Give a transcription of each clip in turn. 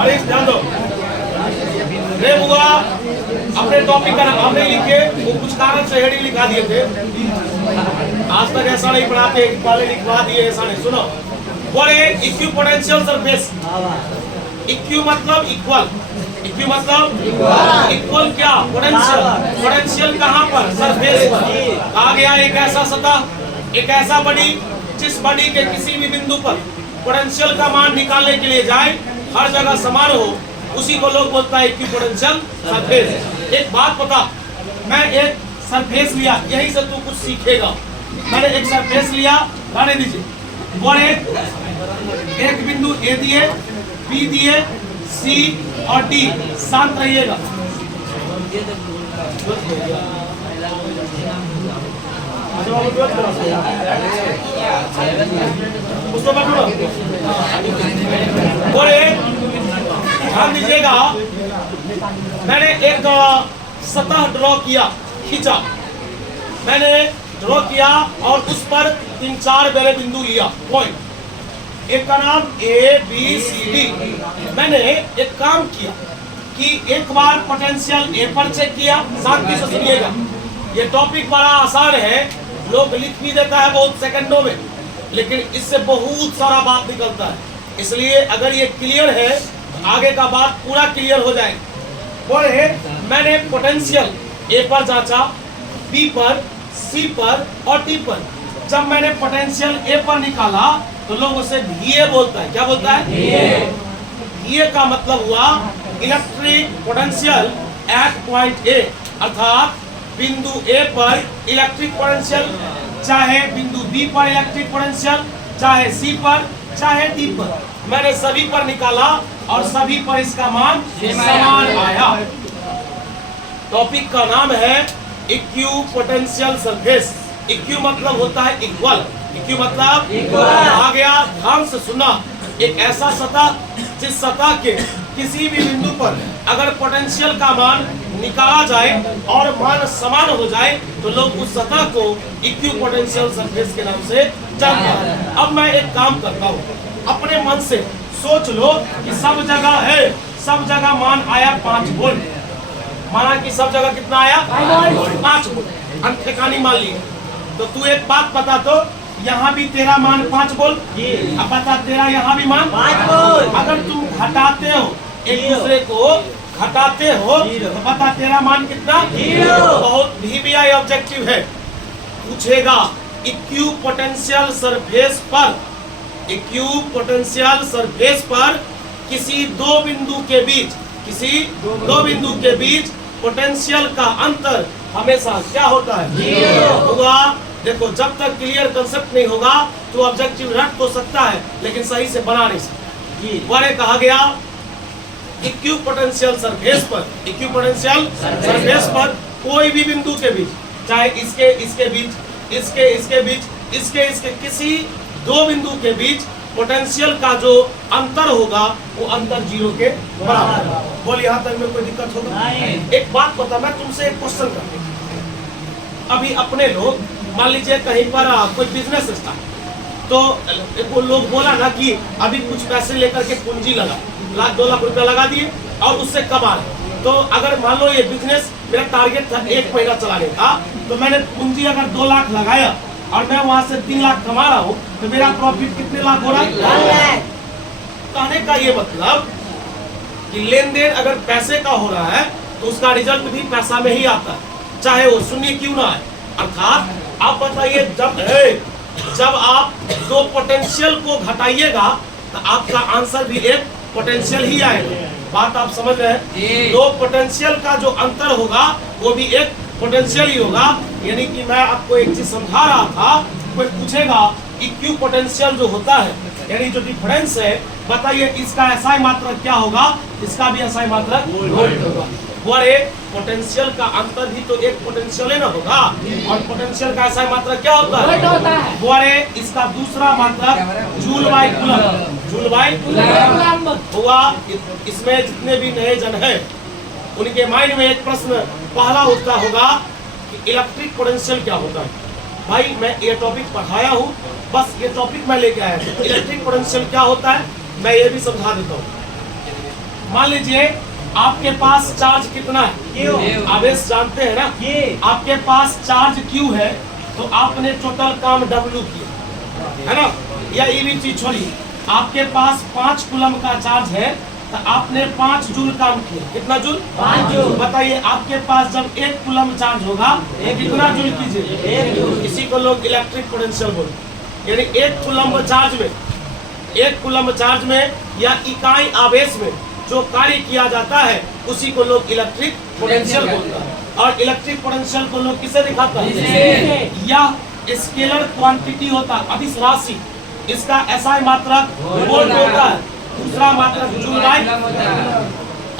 हरीश ध्यान दो। रे बुआ अपने टॉपिक का नाम हमने लिखे, वो कुछ कारण से हेडिंग लिखा दिए थे। आज तक ऐसा नहीं पढ़ाते, पहले लिखवा दिए, ऐसा नहीं। सुनो, बोले इक्विपोटेंशियल सरफेस। इक्यू मतलब इक्वल, इक्यू मतलब इक्वल क्या? पोटेंशियल। पोटेंशियल कहाँ पर? सरफेस पर। आ गया एक ऐसा सतह, एक ऐसा बॉडी जिस बॉडी के किसी भी बिंदु पर पोटेंशियल का मान निकालने के लिए जाए, हर जगह समान हो, उसी को लोग बोलता है इक्विपोटेंशियल सरफेस। एक बात बता, मैं एक सरफेस लिया, यही से तू कुछ सीखेगा। मैंने एक सरफेस लिया, रहने दीजिए, और एक बिंदु ए दिए, बी दिए, सी और डी। शांत रहिएगा। उसको बैठो, ध्यान दीजिएगा। मैंने एक सतह ड्रॉ किया, खींचा, मैंने ड्रॉ किया और उस पर 3-4 बड़े बिंदु लिया, पॉइंट। एक का नाम ए बी सी डी। मैंने एक काम किया कि एक बार पोटेंशियल ए पर चेक किया। शांति से सुनिएगा, ये टॉपिक बड़ा आसान है, लोग लिख भी देता है बहुत सेकंडों में, लेकिन इससे बहुत सारा बात निकलता है। इसलिए अगर ये क्लियर है तो आगे का बात पूरा क्लियर हो जाएगा। बोले मैंने पोटेंशियल ए पर जांचा, बी पर, सी पर और डी पर। जब मैंने पोटेंशियल ए पर निकाला तो लोग उसे VA बोलता है। क्या बोलता है? VA का मतलब हुआ electric potential at point A, अर्थात बिंदु ए पर इलेक्ट्रिक पोटेंशियल, चाहे बिंदु बी पर इलेक्ट्रिक पोटेंशियल, चाहे सी पर, चाहे डी पर। मैंने सभी पर निकाला और सभी पर इसका मान समान आया। टॉपिक का नाम है इक्विपोटेंशियल सरफेस। इक्यू मतलब होता है इक्वल, इक्यू मतलब इक्वल। आ गया, ध्यान से सुना। एक ऐसा सतह जिस सतह के किसी भी बिंदु पर अगर पोटेंशियल का मान निकाला जाए और मान समान हो जाए तो लोग उस सतह को इक्विपोटेंशियल सरफेस के नाम से जानते हैं। अब मैं एक काम करता हूँ, अपने मन से सोच लो कि सब जगह है, सब जगह मान आया 5 वोल्ट। माना कि सब जगह कितना आया? 5 वोल्ट। अनठेकानी मान ली। तो तू एक बात बता, तो यहाँ भी तेरा मान 5 वोल्ट, अब बता तेरा यहाँ भी मान 5 वोल्ट। अगर तुम घटाते हो, एक दूसरे को घटाते हो, तो बता तेरा मान कितना? 0। बहुत VBI ऑब्जेक्टिव है। पूछेगा इक्विपोटेंशियल सरफेस पर, इक्विपोटेंशियल सरफेस पर किसी दो बिंदु के बीच, किसी दो बिंदु के बीच पोटेंशियल का अंतर हमेशा क्या होता है? 0 होगा। देखो, जब तक क्लियर कंसेप्ट नहीं होगा तो ऑब्जेक्टिव रट तो सकता है लेकिन सही से बना नहीं सकता। बड़े कहा गया इक्विपोटेंशियल सरफेस पर, इक्विपोटेंशियल सरफेस पर कोई भी बिंदु के बीच, चाहे इसके बीच, इसके बीच, इसके किसी दो बिंदु के बीच पोटेंशियल का जो अंतर होगा वो अंतर 0 के बराबर। बोल, यहाँ तक में कोई दिक्कत होगा? एक बात बता, मैं तुमसे एक क्वेश्चन करता हूँ। अभी अपने लोग मान लीजिए कहीं पर कोई बिजनेस स्टार्ट, तो वो लोग बोला ना कि अभी कुछ पैसे लेकर के पूंजी लगा, 1-2 लाख रुपया लगा दिए और उससे कमा रहे। तो अगर मान लो ये बिजनेस मेरा टारगेट था 1 महीना चलाने का, तो मैंने पूंजी अगर 2 लाख लगाया और मैं वहां से 3 लाख कमा रहा हूँ, तो मेरा प्रॉफिट कितने लाख हो रहा है? कहने का ये मतलब कि लेन देन अगर पैसे का हो रहा है तो उसका रिजल्ट भी पैसा में ही आता है, चाहे वो शून्य क्यों ना है। अर्थात आप बताइए, जब आप दो पोटेंशियल को घटाइएगा तो आपका आंसर भी एक पोटेंशियल ही आएगा। बात आप समझ रहे हैं? दो पोटेंशियल का जो अंतर होगा वो भी एक पोटेंशियल ही होगा। यानी कि मैं आपको एक चीज समझा रहा था, कोई पूछेगा इक्विपोटेंशियल जो होता है, यानी जो डिफरेंस है, बताइए इसका एसआई मात्रक क्या होगा, इसका भी एसआई मात्रक वोल्ट होगा। बोले पोटेंशियल का अंतर भी तो एक पोटेंशियल ना होगा, और पोटेंशियल का एसआई मात्रक क्या होता है? बोले इसका दूसरा मात्रक joule by coulomb, joule by coulomb हुआ। इसमें जितने भी नए जन हैं उनके माइंड में एक प्रश्न पहला उठता होगा कि इलेक्ट्रिक पोटेंशियल क्या होता है। भाई मैं ये टॉपिक पढ़ाया हूँ, बस ये टॉपिक मैं लेके आया हूँ। इलेक्ट्रिक पोटेंशियल क्या होता है मैं ये भी समझा देता हूँ। मान लीजिए आपके पास चार्ज कितना है, आवेश जानते हैं ना, आपके पास चार्ज Q है, तो आपने टोटल काम W किया है ना, या ये भी चीज छोड़िए, आपके पास 5 कूलम का चार्ज है तो आपने 5 जूल काम किया। कितना जूल? 5 जूल। बताइए आपके पास जब 1 कूलम चार्ज होगा कितना जूल कीजिए? 1 जूल। इसी को लोग इलेक्ट्रिक पोटेंशियल बोलते हैं। यानी 1 कूलम चार्ज में या इकाई आवेश में जो कार्य किया जाता है उसी को लोग इलेक्ट्रिक पोटेंशियल बोलते हैं। और इलेक्ट्रिक पोटेंशियल को लोग किसे दिखाता है? यह स्केलर क्वांटिटी होता है, अदिश राशि। इसका SI मात्रक वोल्ट होता है, दूसरा मात्रक जूल बाय,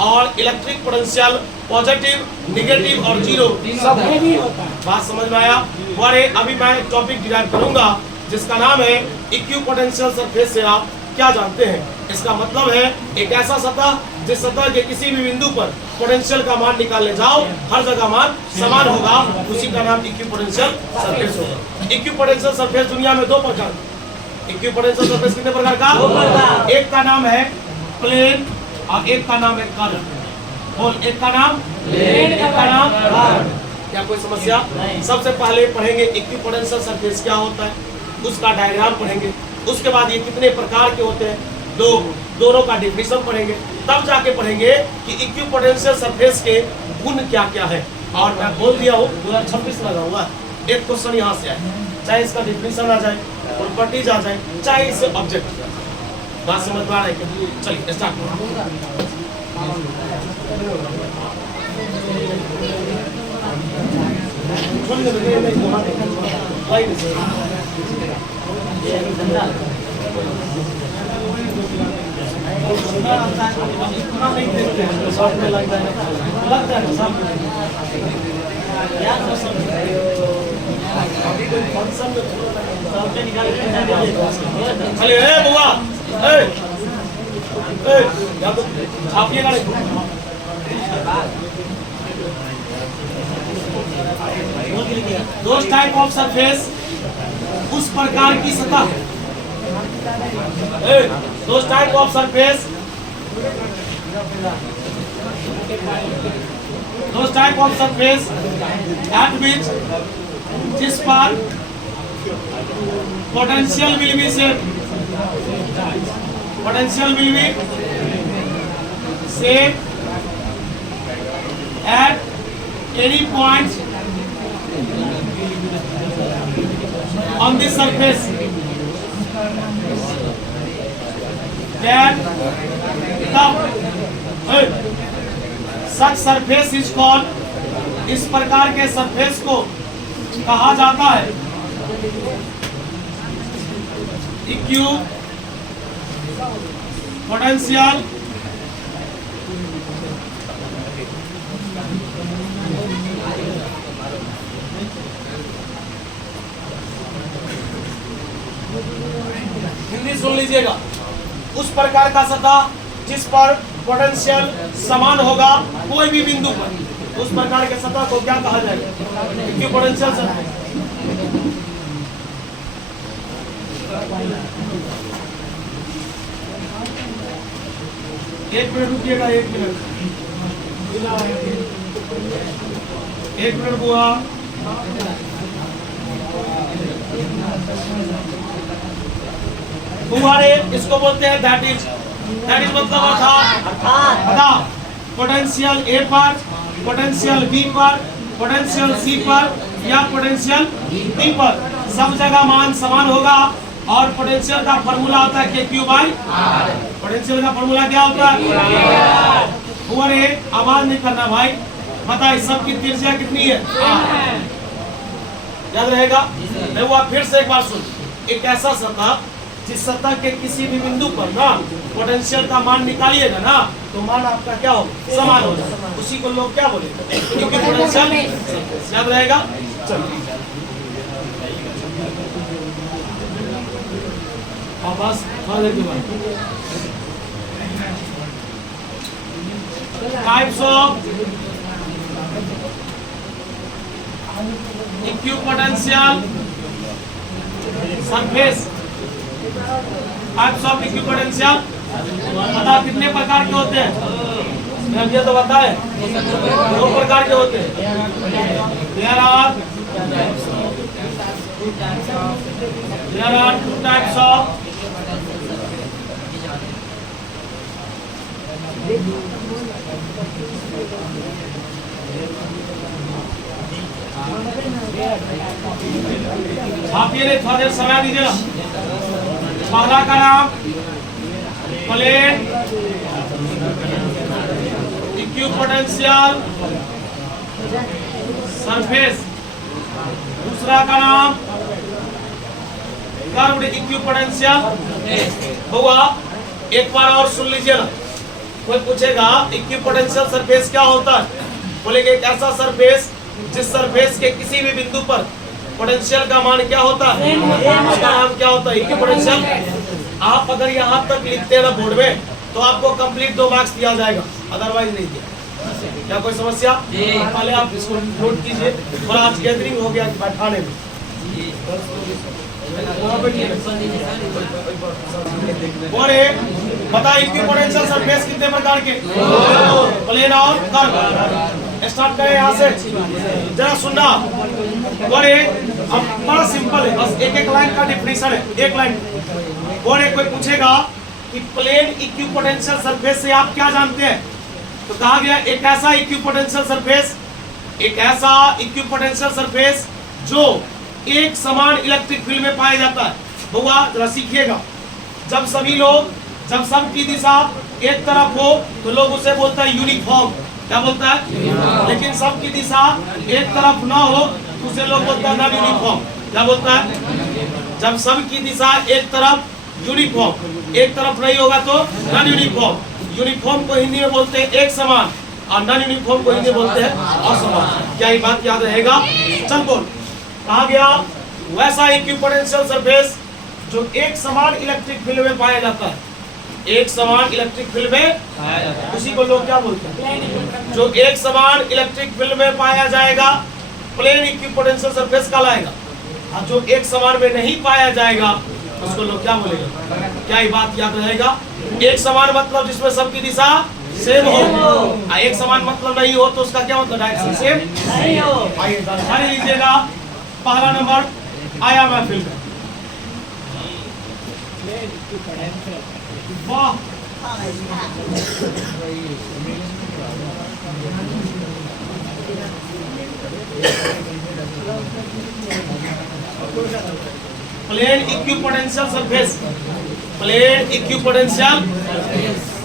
और इलेक्ट्रिक पोटेंशियल पॉजिटिव, नेगेटिव और जीरो सब में भी होता है। बात समझ में आया? और अभी मैं एक टॉपिक डिराइव करूंगा जिसका नाम है इक्विपोटेंशियल सरफेस से आप क्या जानते हैं। इसका मतलब है एक ऐसा सतह जिस सतह के किसी भी बिंदु पर पोटेंशियल का मान निकालने जाओ हर जगह मान समान होगा, उसी का नाम इक्विपोटेंशियल सरफेस होगा। इक्विपोटेंशियल सरफेस दुनिया में 2 प्रकार। इक्विपोटेंशियल सरफेस कितने प्रकार का? 2 प्रकार। एक का नाम है प्लेन और एक का नाम है कर्व। और एक का नाम प्लेन, एक का नाम कर्व। क्या कोई समस्या? सबसे पहले पढ़ेंगे इक्विपोटेंशियल सरफेस क्या होता है, उसका डायग्राम पढ़ेंगे। उसके बाद ये कितने प्रकार के होते हैं, दोनों का डिफिनेशन पढ़ेंगे। तब जाके पढ़ेंगे कि इक्विपोटेंशियल सरफेस के गुण क्या क्या है। और मैं बोल दिया हूँ 2026 लगा हुआ है, एक क्वेश्चन यहाँ से आए, चाहे इसका डिफिनेशन आ जाए, प्रॉपर्टीज आ जाए, चाहे इससे ऑब्जेक्ट। बात समझ में आ रहा है क्या? चलिए स्टार्ट। इतना नहीं देखते हैं, शॉर्ट में लगता है ना सब। चलिए बुआ, छापिए ना। दोस्त टाइप ऑफ सरफेस उस प्रकार की सतह, दोस्त टाइप ऑफ सरफेस, दोस्त type of surface at which जिस पर potential will be same, potential will be same at any point on this surface that such surface is called, इस प्रकार के सरफेस को कहा जाता है इक्विपोटेंशियल हिंदी सुन लीजिएगा, उस प्रकार का सतह जिस पर पोटेंशियल समान होगा कोई भी बिंदु पर, उस प्रकार के सतह को क्या कहा जाएगा? Equipotential surface. एक मिनट रुकिएगा, 1 मिनट, 1 मिनट बुआ। बुआरे इसको बोलते हैं दैट इज मतलब अर्थात पोटेंशियल ए पर, पोटेंशियल बी पर, पोटेंशियल सी पर या पोटेंशियल डी पर सब जगह मान समान होगा। और पोटेंशियल का फॉर्मूला होता है KQ/R। पोटेंशियल का फॉर्मूला क्या होता है? बुआरे आवाज नहीं करना भाई, बता इस सब की त्रिज्या कितनी है? याद रहेगा? मैं वो फिर से एक बार सुन, एक ऐसा सतह जिस सतह के किसी भी बिंदु पर ना पोटेंशियल का मान निकालिएगा ना तो मान आपका क्या हो? समान हो जाए, उसी को लोग क्या बोलेंगे? इक्विपोटेंशियल। याद रहेगा? चलिए बस types of equipotential surface, types of equipotential पता कितने प्रकार के होते हैं? ये तो बताए दो प्रकार के होते हैं। There are two types of छापिए ने थोड़ा देर समय दीजिएगा। पहला का नाम प्लेन इक्विपोटेंशियल सरफेस, दूसरा का नाम कर्व्ड इक्विपोटेंशियल। हुआ एक बार और सुन लीजिए ना, कोई पूछेगा इक्विपोटेंशियल सरफेस क्या होता है, बोलेंगे एक ऐसा सरफेस जिस सरफेस के किसी भी बिंदु पर पोटेंशियल का मान क्या होता है, उसका नाम क्या होता है, इक्विपोटेंशियल। आप अगर यहाँ तक लिखते हैं ना बोर्ड में तो आपको कंप्लीट 2 मार्क्स दिया जाएगा, अदरवाइज नहीं दिया। क्या कोई समस्या? पहले आप इसको नोट कीजिए। और आज गैदरिंग हो गया बैठाने में। और बता इक्विपोटेंशियल सरफेस कितने प्रकार के, प्लेन और कर्व। स्टार्ट करें यहाँ से, जरा सुनना। और अब बड़ा सिंपल है, बस एक लाइन का डिफिनेशन है, एक लाइन। और कोई पूछेगा कि प्लेन इक्विपोटेंशियल सरफेस से आप क्या जानते हैं, तो कहा गया एक ऐसा इक्विपोटेंशियल सरफेस जो एक समान इलेक्ट्रिक फील्ड में पाया जाता है। हुआ जरा सीखिएगा, जब सबकी दिशा एक तरफ हो तो लोग उसे बोलता है यूनिफॉर्म। क्या बोलता है? लेकिन सबकी दिशा एक तरफ ना हो तो उसे लोग बोलता है नॉन यूनिफॉर्म। क्या बोलता है? जब सबकी दिशा एक तरफ यूनिफॉर्म, एक तरफ नहीं होगा तो नॉन यूनिफॉर्म। यूनिफॉर्म को हिंदी में बोलते हैं एक समान और नॉन यूनिफॉर्म को हिंदी में बोलते हैं असमान। क्या ये बात याद रहेगा? चल बोल। कहा गया वैसा इक्विपोटेंशियल सरफेस जो एक समान इलेक्ट्रिक फील्ड में पाया जाता है, एक समान इलेक्ट्रिक फील्ड में पाया जाता है, उसी को लोग क्या बोलते हैं, जो एक समान इलेक्ट्रिक फील्ड में पाया जाएगा प्लेन इक्विपोटेंशियल सरफेस कहलाएगा। और जो एक समान में नहीं पाया जाएगा उसको लोग क्या बोलेगा? क्या ये बात याद रहेगा? एक समान मतलब जिसमें सबकी दिशा सेम हो, एक समान मतलब नहीं हो तो उसका क्या मतलब, डायरेक्शन सेम नहीं हो। आइए जान लीजिएगा, पहला नंबर आया मैं फिल्ड। वाह, plane equipotential surface, plane equipotential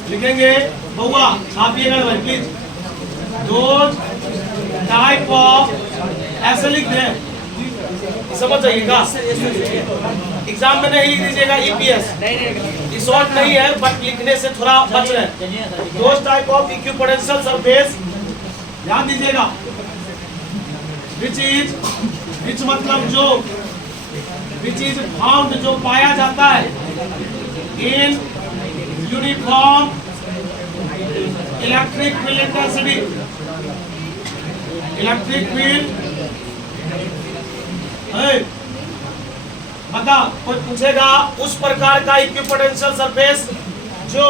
लिखेंगे। बउआ छापिएगा भाई प्लीज। दो टाइप ऑफ, ऐसे लिख दें, समझ जाइएगा। एग्जाम में नहीं लिख दीजिएगा ईपीएस, शॉर्ट नहीं है बट लिखने से थोड़ा बच रहे। दो टाइप ऑफ इक्विपोटेंशियल सरफेस ध्यान दीजिएगा। विच मतलब जो, विच इज फाउंड जो पाया जाता है in uniform electric field intensity, electric field. बता, कोई पूछेगा उस प्रकार का इक्विपोटेंशियल सरफेस जो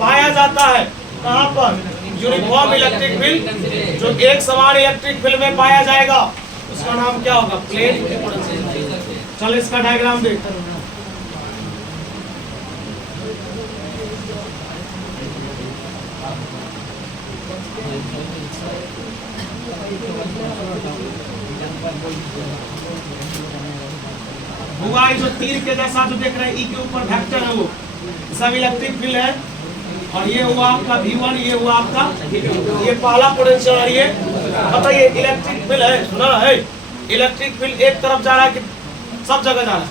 पाया जाता है कहां पर, यूनिफॉर्म इलेक्ट्रिक फील्ड, जो एक समान इलेक्ट्रिक फील्ड में पाया जाएगा उसका नाम क्या होगा, प्लेन इक्विपोटेंशियल। चल इसका डायग्राम देख। हुआ जो तीर के जैसा जो देख रहे हैं, ई के ऊपर वेक्टर है, वो सब इलेक्ट्रिक फील्ड है। और ये हुआ आपका V1, ये हुआ आपका, ये पहला पोटेंशियल। और ये बताइए इलेक्ट्रिक फील्ड है, सुना है, इलेक्ट्रिक फील्ड एक तरफ जा रहा है कि सब जगह जा रहा है,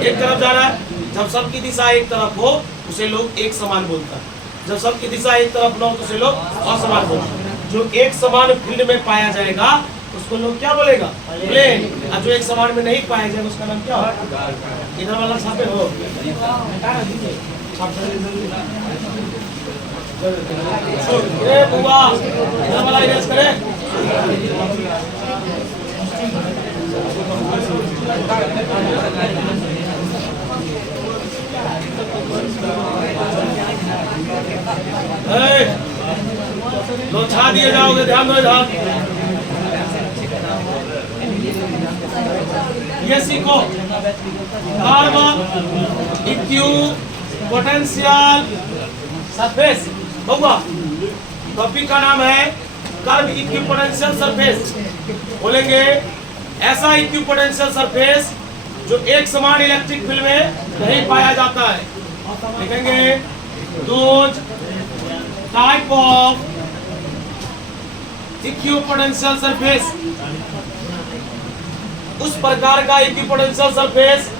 एक तरफ जा रहा है। जब सबकी दिशा एक तरफ हो उसे लोग एक समान बोलता है, जब सबकी दिशा एक तरफ न हो तो उसे लोग असमान बोलते हैं। जो एक समान फील्ड में पाया जाएगा उसको लोग क्या बोलेगा, प्लेन। और जो एक समान में नहीं पाया जाएगा उसका नाम क्या होगा, इधर वाला छापे हो, बुआ इधर वाला इरेज करे। लो छा दिए जाओगे, ध्यान दो इधर। ये सीखो कर्व इक्विपोटेंशियल सरफेस। होगा टॉपिक का नाम है कर्व इक्विपोटेंशियल सरफेस। बोलेंगे ऐसा इक्विपोटेंशियल सरफेस जो एक समान इलेक्ट्रिक फील्ड में नहीं पाया जाता है। लिखेंगे those type of equipotential surface, उस प्रकार का इक्विपोटेंशियल सरफेस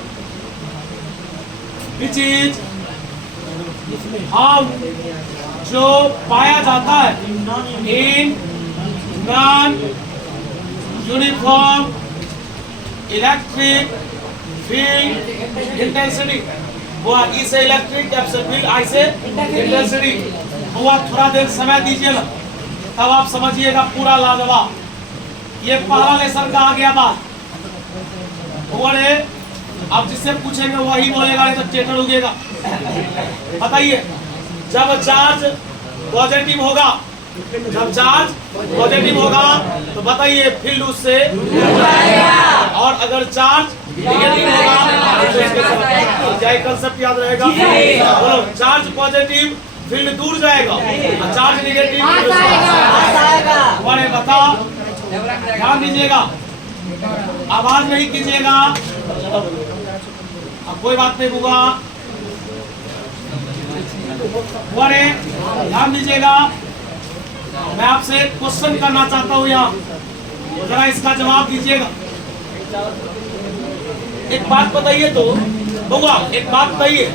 विच इज हम जो पाया जाता है in non uniform electric field intensity. वो ई से इलेक्ट्रिक, एफ से फील्ड, आई से इंटेंसिटी। वो थोड़ा देर समय दीजिएगा तब आप समझिएगा पूरा लाजवाब। ये पहला लेसन का आ गया बात। अरे अब जिससे पूछेंगे वही बोलेगा, नहीं तो टेटर उगेगा। बताइए जब चार्ज पॉजिटिव होगा, जब चार्ज पॉजिटिव होगा तो बताइए फील्ड उससे, और अगर चार्ज नेगेटिव होगा तो इसके साथ। क्या कंसेप्ट याद रहेगा? बोलो चार्ज पॉजिटिव फील्ड दूर जाएगा, और चार्ज नेगेटिव बता। ध्यान दीजिएगा, आवाज नहीं कीजिएगा। अब कोई बात नहीं होगा। ध्यान दीजिएगा, मैं आपसे एक क्वेश्चन करना चाहता हूँ यहाँ, जरा इसका जवाब दीजिएगा। एक बात बताइए तो होगा, एक बात बताइए,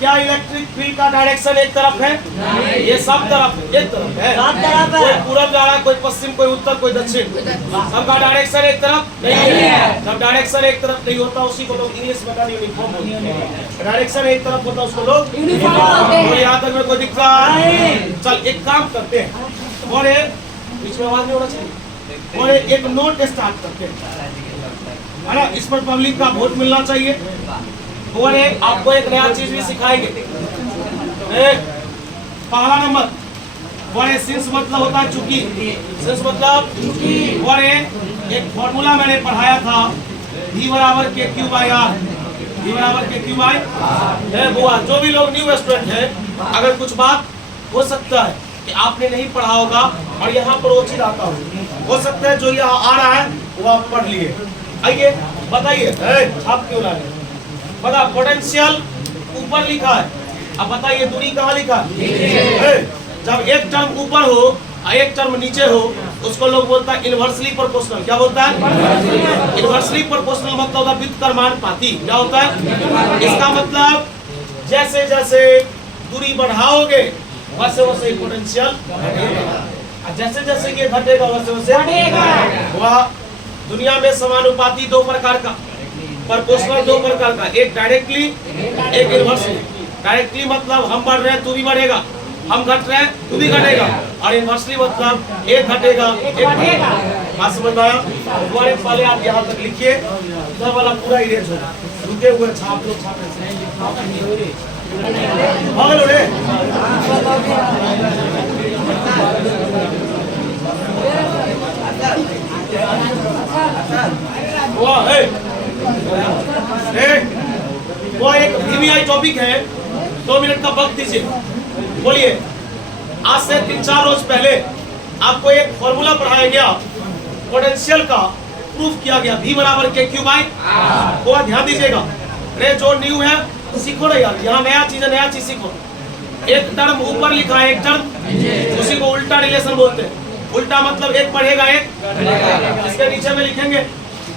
क्या इलेक्ट्रिक फील्ड का डायरेक्शन एक तरफ है? ये सब तरफ एक तरफ है। कोई पूरब जा रहा है, कोई पश्चिम, कोई उत्तर, कोई दक्षिण, सबका डायरेक्शन एक तरफ नहीं है। जब डायरेक्शन एक तरफ नहीं होता उसी को लोग इंग्लिश में यूनिफॉर्म बोलते हैं। डायरेक्शन एक तरफ होता उसको लोग यूनिफॉर्म। यहाँ तक में कोई दिक्कत? चल एक काम करते हैं, और बीच में आवाज नहीं होना चाहिए, और एक नोट स्टार्ट करते हैं, है ना? इस पर पब्लिक का वोट मिलना चाहिए। और आपको एक नया चीज भी सिखाएंगे। पहला नंबर, और सिंस मतलब होता है चूंकि, सिंस मतलब, और एक फॉर्मूला मैंने पढ़ाया था, V बराबर KQ बाई R, V बराबर KQ बाई है। बुआ जो भी लोग न्यू स्टूडेंट है, अगर कुछ बात हो सकता है कि आपने नहीं पढ़ा होगा और यहाँ पर वो चीज आता हो सकता है जो यहाँ आ रहा है वो आप पढ़ लिए। आइए बताइए, छाप क्यों रहा है? बता, पोटेंशियल ऊपर लिखा है, अब बताइए दूरी कहाँ लिखा है? जब एक टर्म ऊपर हो और एक टर्म नीचे हो उसको लोग बोलता है इनवर्सली प्रोपोर्शनल। क्या बोलता है? इनवर्सली प्रोपोर्शनल मतलब होता है व्युत्क्रमानुपाती। क्या होता है? इसका मतलब जैसे जैसे दूरी बढ़ाओगे वैसे वैसे पोटेंशियल घटेगा, जैसे जैसे ये घटेगा वैसे वैसे वह दुनिया में समानुपाती दो प्रकार का, प्रोपोर्शनल दो प्रकार का, एक डायरेक्टली, एक इनवर्सली। डायरेक्टली मतलब हम बढ़ रहे हैं तू भी बढ़ेगा, हम घट रहे हैं तू भी घटेगा, और इनवर्सली मतलब एक घटेगा एक बढ़ेगा। बात समझ में आया? तुम्हारे पहले आप यहाँ तक लिखिए, इधर वाला पूरा इरेज होगा, रुके हुए छाप लो, छाप भागल रे। वो एक VVI टॉपिक है, 2 मिनट का वक्त दीजिए। बोलिए, आज से 3-4 रोज पहले आपको एक फॉर्मूला पढ़ाया गया, पोटेंशियल का प्रूफ किया गया, V बराबर KQ बाई R। वो ध्यान दीजिएगा। अरे जो न्यू है सीखो ना यार, यहाँ नया चीज है, नया चीज सीखो। एक टर्म ऊपर लिखा है, एक टर्म, उसी को उल्टा रिलेशन बोलते हैं। उल्टा मतलब एक बढ़ेगा एक, इसके नीचे में लिखेंगे,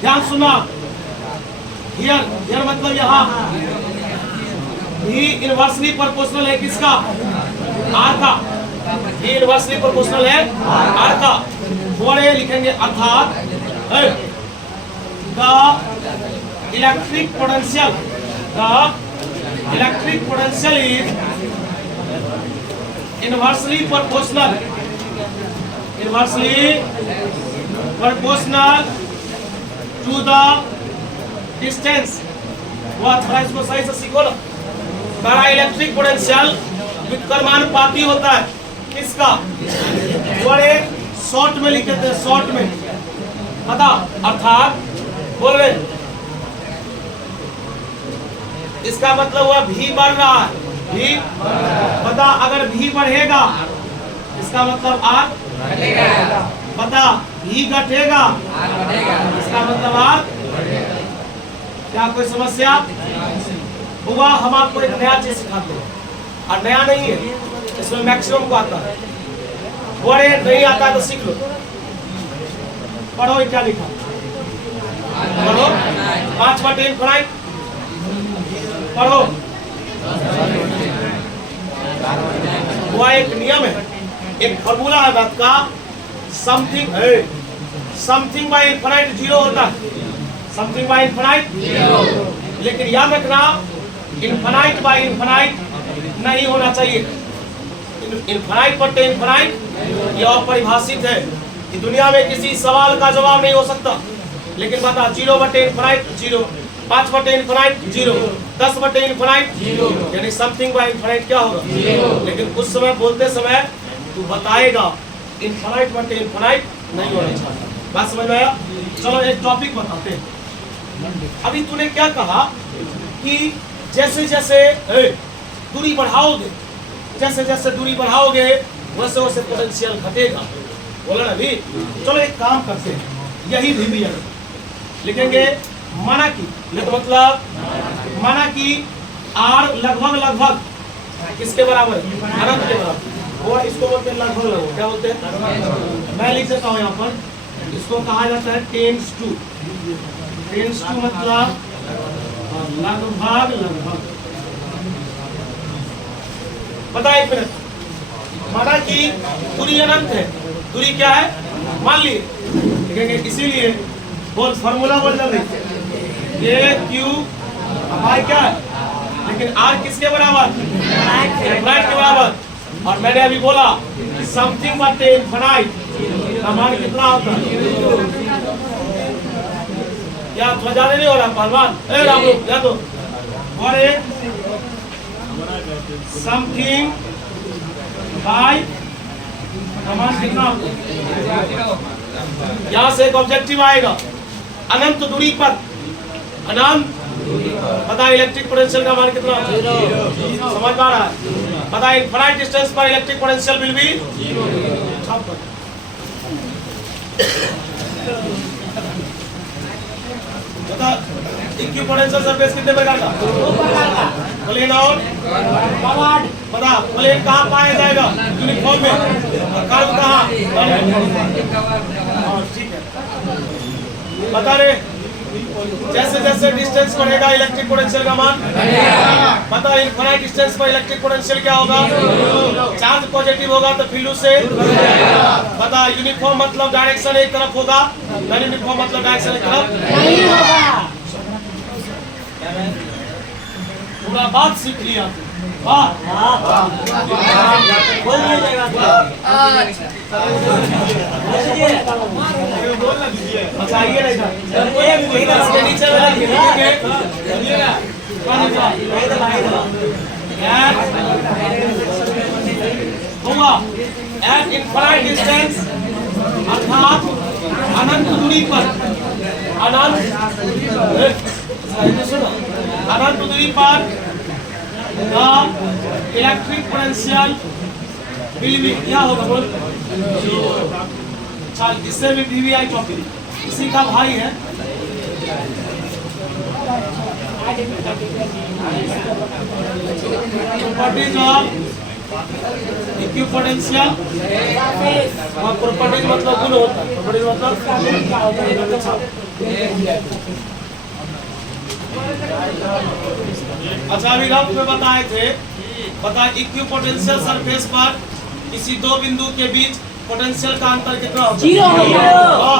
ध्यान सुना, हियर, हियर मतलब यहाँ, V इनवर्सली प्रोपोर्शनल है किसका? R का। V इनवर्सली प्रोपोर्शनल है R का। थोड़े लिखेंगे अर्थात the electric potential, the electric potential is inversely proportional, inversely proportional to the distance. वो थोड़ा इसको सही से सीखो ना। सारा इलेक्ट्रिक पोटेंशियल व्युत्क्रमानुपाती होता है किसका? बड़े शॉर्ट में लिख देते हैं, शॉर्ट में पता, अर्थात बोल रहे इसका मतलब हुआ भी बढ़ रहा है, भी पता, अगर भी बढ़ेगा इसका मतलब आर पता, भी घटेगा इसका मतलब आर। क्या कोई समस्या हुआ? हम आपको एक नया चीज सिखाते हैं, और नया नहीं है, इसमें मैक्सिमम को आता है, बड़े नहीं आता है तो सीख लो। पढ़ो क्या लिखा, पढ़ो 5/10 इनफाइनाइट, पढ़ो। वह एक नियम है, एक फॉर्मूला है बात का, समथिंग है, समथिंग बाय इनफाइनाइट 0 होता है, समथिंग बाय इनफाइनाइट 0। लेकिन याद रखना इनफाइनाइट बाय इनफाइनाइट नहीं होना चाहिए। इनफाइनाइट बटे इनफाइनाइट यह अपरिभाषित है कि दुनिया में किसी सवाल का जवाब नहीं हो सकता। लेकिन बता 0 बटे इनफाइनाइट 0, 5 बटे इनफाइनाइट 0, 10 बटे इनफाइनाइट 0, यानी समथिंग बाय इनफाइनाइट क्या होगा? लेकिन उस समय बोलते समय तू बताएगा इनफाइनाइट बटे इनफाइनाइट नहीं होना चाहिए। बात समझ में आया? चलो एक टॉपिक बताते हैं। अभी तूने क्या कहा कि जैसे जैसे दूरी बढ़ाओगे, जैसे जैसे दूरी बढ़ाओगे वैसे वैसे पोटेंशियल घटेगा, बोला ना भी। चलो एक काम करते हैं, यही भी लिखेंगे, माना कि मतलब माना कि आर लगभग लगभग किसके बराबर है? अनंत के बराबर। वो इसको बोलते हैं लगभग लगभग, क्या बोलते हैं? मैं लिख देता हूँ यहाँ पर, इसको कहा जाता है टेंस टू मतलब लगभग लगभग। बताइए एक मिनट, माना कि दूरी अनंत है, दूरी क्या है मान लिए, लिखेंगे इसीलिए बोल फॉर्मूला बोल जल्दी, ए क्यू आई क्या है, लेकिन आर किसके बराबर? इनफाइनाइट के बराबर। और मैंने अभी बोला समथिंग बटे इनफाइनाइट का मान कितना होता है? क्या मजा नहीं हो रहा पहलवान? ए राम लोग या तो और एक समथिंग बाय का मान कितना होता है? यहाँ से एक ऑब्जेक्टिव आएगा, अनंत दूरी पर, अनंत पता इलेक्ट्रिक पोटेंशियल का मान कितना? समझ पा रहा है? पता इनफाइनाइट डिस्टेंस पर इलेक्ट्रिक पोटेंशियल विल बी 0। बता इक्विपोटेंशियल सरफेस कितने प्रकार का? प्लेन और कर्व। पता प्लेन कहाँ पाया जाएगा? यूनिफॉर्म में। और कर्व कहाँ? ठीक है, बता रहे जैसे जैसे डिस्टेंस बढ़ेगा इलेक्ट्रिक पोटेंशियल का मान पता, इनफाइनाइट डिस्टेंस पर इलेक्ट्रिक पोटेंशियल क्या होगा? चार्ज पॉजिटिव होगा तो फील्ड से पता, यूनिफॉर्म मतलब डायरेक्शन एक तरफ होगा, नॉन यूनिफॉर्म मतलब डायरेक्शन एक तरफ नहीं होगा। पूरा बात सीख लिया, बताइए नीचे होगा एट इनफाइनाइट डिस्टेंस, अर्थात अनंत दूरी पर, अनंत दूरी पर इलेक्ट्रिक पोटेंशियल विल बी क्या होगा बोल? चल इससे भी वीवीआई टॉपिक, इसी का भाई है। प्रॉपर्टीज ऑफ इक्विपोटेंशियल, और प्रॉपर्टीज मतलब गुण होता है, प्रॉपर्टीज मतलब अच्छा अभी रफ में बताए थे, बता इक्विपोटेंशियल सरफेस पर किसी दो बिंदु के बीच पोटेंशियल का अंतर कितना होता है? 0 होगा।